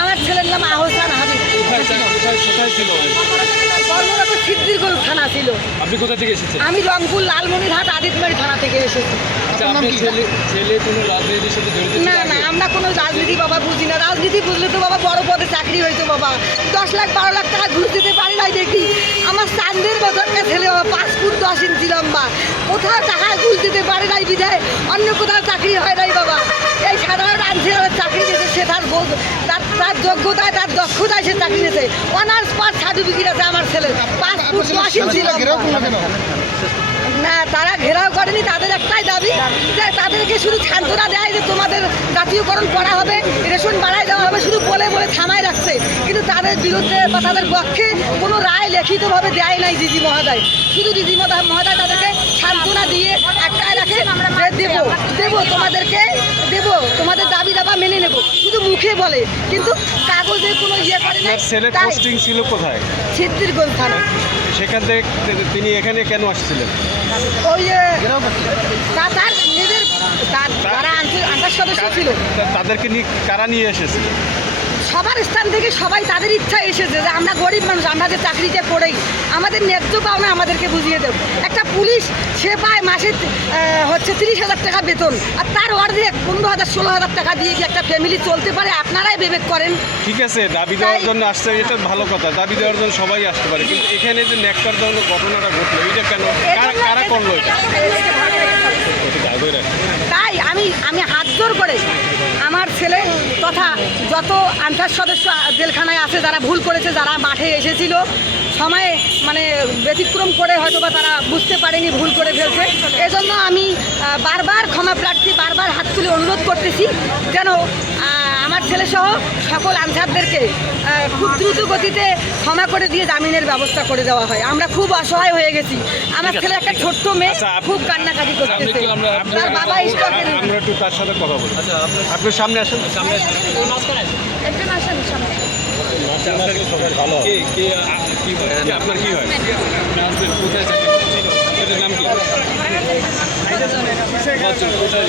আমার ছেলের নাম আহসান হাবিব। কর্মরত সিদ্ধিরগঞ্জ থানা ছিল। আপনি কোথা থেকে এসেছেন? আমি রংপুর লালমনিরহাট আদিতবাড়ি থানা থেকে এসেছি। আচ্ছা, আপনার ছেলে কোনো রাজনীতির সাথে জড়িত ছিল? না, আমরা কোনো রাজনীতি বাবা বুঝি না। রাজনীতি বুঝলে তো বাবা বড় পদে চাকরি হইতো বাবা। 10 লাখ 12 লাখ টাকা ঘুষ দিতে পারি নাই দেখি। আমার চান্দের বছরকার ছেলে বাবা 5 ফুট 10 ইঞ্চি লম্বা, কোথাও টাকা ঘুষ দিতে পারে নাই বিধায় অন্য কোথাও চাকরি হয় নাই বাবা। এই সাধারণ আনসারের চাকরি দিয়েছে, সে তার যোগ্যতায় তার দক্ষতায় সে চাকরি দিয়েছে। অনার্স পাস সার্টিফিকেট আছে আমার ছেলের। 5 ফুট 10 ইঞ্চি লম্বা। না, তারা ঘেরাও করেনি। তাদের একটাই দাবি যে তাদেরকে শুধু সান্ত্বনা দেয় যে তোমাদের জাতীয়করণ করা হবে, রেশন বাড়াই দেওয়া হবে, শুধু বলে বলে থামায় রাখছে। কিন্তু তাদের বিরুদ্ধে বা তাদের পক্ষে কোনো রায় লিখিতভাবে দেয় নাই ডিজি মহোদয়। শুধু ডিজি মহোদয় তাদেরকে সান্ত্বনা দিয়ে একটাই রাখে যে দেবো তোমাদেরকে, দেবো তোমাদের দাবি দাবা মেনে নেব, শুধু মুখে বলে, কিন্তু কাগজে কোনো ইয়ে করে না। ছেলের পোস্টিং ছিল কোথায়? সিদ্ধিরগঞ্জ থানা। সেখান থেকে তিনি এখানে কেন আসছিলেন? ওই তার নিজের যারা আনসার সদস্য ছিল তাদেরকে নিয়ে কারা নিয়ে এসেছে? সবার স্থান থেকে সবাই তাদের ইচ্ছা এসেছে যে আমরা গরিব মানুষ, আমরা যে চাকরিতে পড়েই আমাদের ন্যায্য পাওনা আমাদেরকে বুঝিয়ে দেব। একটা পুলিশ সে পায় মাসে হচ্ছে 30,000 টাকা বেতন, আর তার অর্ধেক 15,000 16,000 টাকা দিয়ে কি একটা ফ্যামিলি চলতে পারে? আপনারাই বিবেক করেন। ঠিক আছে, দাবি দেওয়ার জন্য আসছে, এটা ভালো কথা, দাবি দেওয়ার জন্য সবাই আসতে পারে, কিন্তু এখানে যে নেককার ধরনের ঘটনাটা ঘটলো এটা কেন, কারা করলো এটা? তাই আমি হাত জোর করে আমার ছেলে তথা যত আনসার সদস্য জেলখানায় আছে, যারা ভুল করেছে, যারা মাঠে এসেছিল সময়ে মানে ব্যতিক্রম করে হয়তো বা তারা বুঝতে পারেনি ভুল করে ফেলছে, এজন্য আমি বারবার ক্ষমা প্রার্থী, বারবার হাত তুলে অনুরোধ করতেছি যেন আমার ছেলেসহ সকল আনসারদেরকে খুব দ্রুত গতিতে ক্ষমা করে দিয়ে জামিনের ব্যবস্থা করে দেওয়া হয়। আমরা খুব অসহায় হয়ে গেছি। আমার ছেলে একটা ছোট্ট মেয়ে, খুব কান্নাকাটি করতেছে, তার বাবা স্ট্রোকে। আমরা একটু তার সাথে কথা বলি। আচ্ছা, আপনি সামনে আসেন। একজন আসেন সামনে। ভালো। আপনার কি হয়? কোথায় চাকরি করছেন? আপনাদের নাম কি? কোথায়?